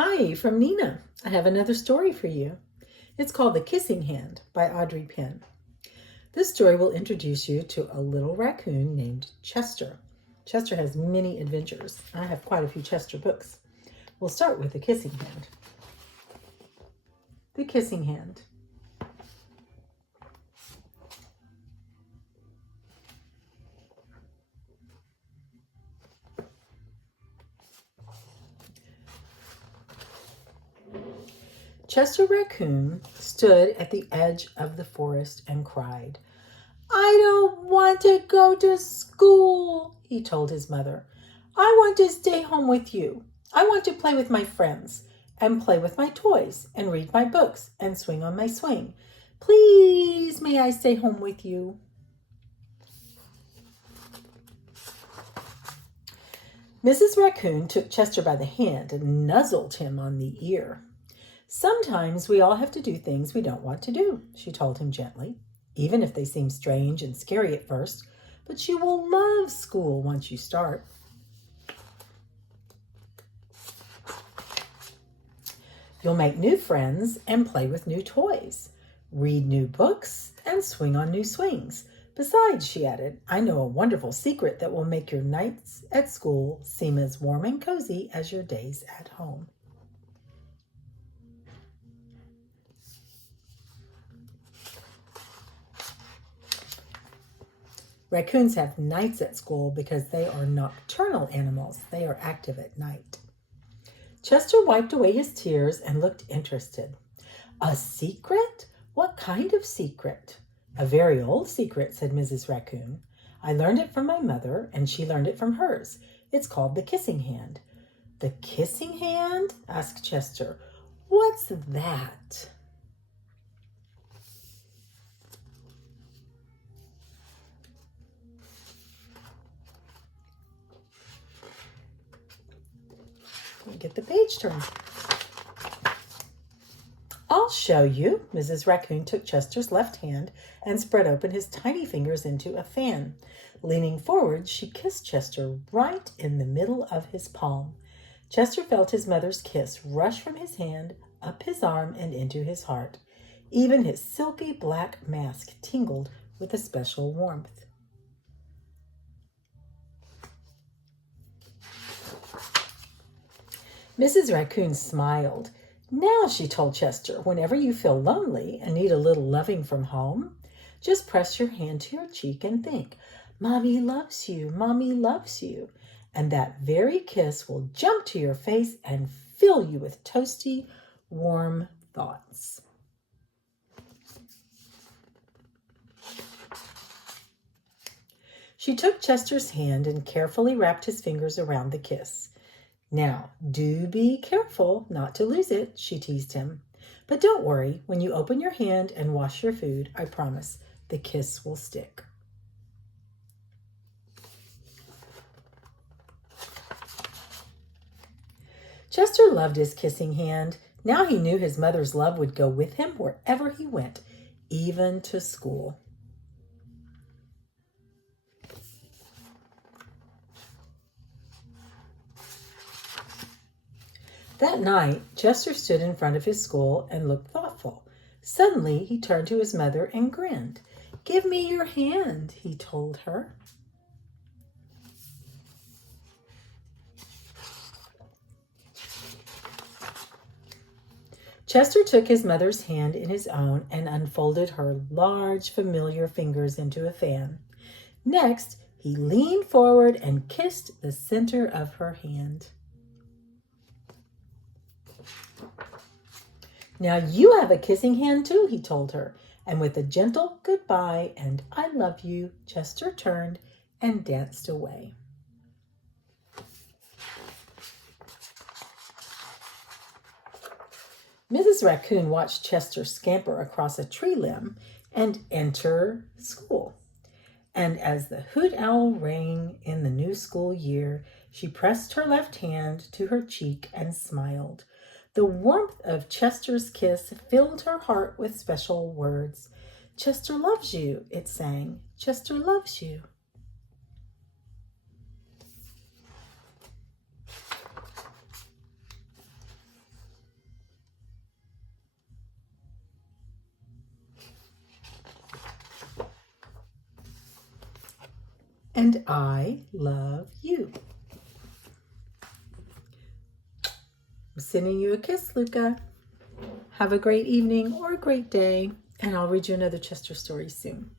Hi, from Nina. I have another story for you. It's called The Kissing Hand by Audrey Penn. This story will introduce you to a little raccoon named Chester. Chester has many adventures. I have quite a few Chester books. We'll start with The Kissing Hand. The Kissing Hand. Chester Raccoon stood at the edge of the forest and cried. "I don't want to go to school," he told his mother. "I want to stay home with you. I want to play with my friends and play with my toys and read my books and swing on my swing. Please, may I stay home with you?" Mrs. Raccoon took Chester by the hand and nuzzled him on the ear. "Sometimes we all have to do things we don't want to do," she told him gently, "even if they seem strange and scary at first. But you will love school once you start." "You'll make new friends and play with new toys, read new books, and swing on new swings. Besides," she added, "I know a wonderful secret that will make your nights at school seem as warm and cozy as your days at home." Raccoons have nights at school because they are nocturnal animals. They are active at night. Chester wiped away his tears and looked interested. "A secret? What kind of secret?" "A very old secret," said Mrs. Raccoon. "I learned it from my mother, and she learned it from hers. It's called the kissing hand." "The kissing hand?" asked Chester. "What's that?" Get the page turned. "I'll show you." Mrs. Raccoon took Chester's left hand and spread open his tiny fingers into a fan. Leaning forward, she kissed Chester right in the middle of his palm. Chester felt his mother's kiss rush from his hand, up his arm, and into his heart. Even his silky black mask tingled with a special warmth. Mrs. Raccoon smiled. "Now," she told Chester, "whenever you feel lonely and need a little loving from home, just press your hand to your cheek and think, 'Mommy loves you, Mommy loves you.' And that very kiss will jump to your face and fill you with toasty, warm thoughts." She took Chester's hand and carefully wrapped his fingers around the kiss. "Now, do be careful not to lose it," she teased him. "But don't worry, when you open your hand and wash your food, I promise the kiss will stick." Chester loved his kissing hand. Now he knew his mother's love would go with him wherever he went, even to school. That night, Chester stood in front of his school and looked thoughtful. Suddenly, he turned to his mother and grinned. "Give me your hand," he told her. Chester took his mother's hand in his own and unfolded her large, familiar fingers into a fan. Next, he leaned forward and kissed the center of her hand. "Now you have a kissing hand too," he told her. And with a gentle goodbye and "I love you," Chester turned and danced away. Mrs. Raccoon watched Chester scamper across a tree limb and enter school. And as the hoot owl rang in the new school year, she pressed her left hand to her cheek and smiled. The warmth of Chester's kiss filled her heart with special words. "Chester loves you," it sang. "Chester loves you." and I love you. I'm sending you a kiss, Luca. Have a great evening or a great day, and I'll read you another Chester story soon.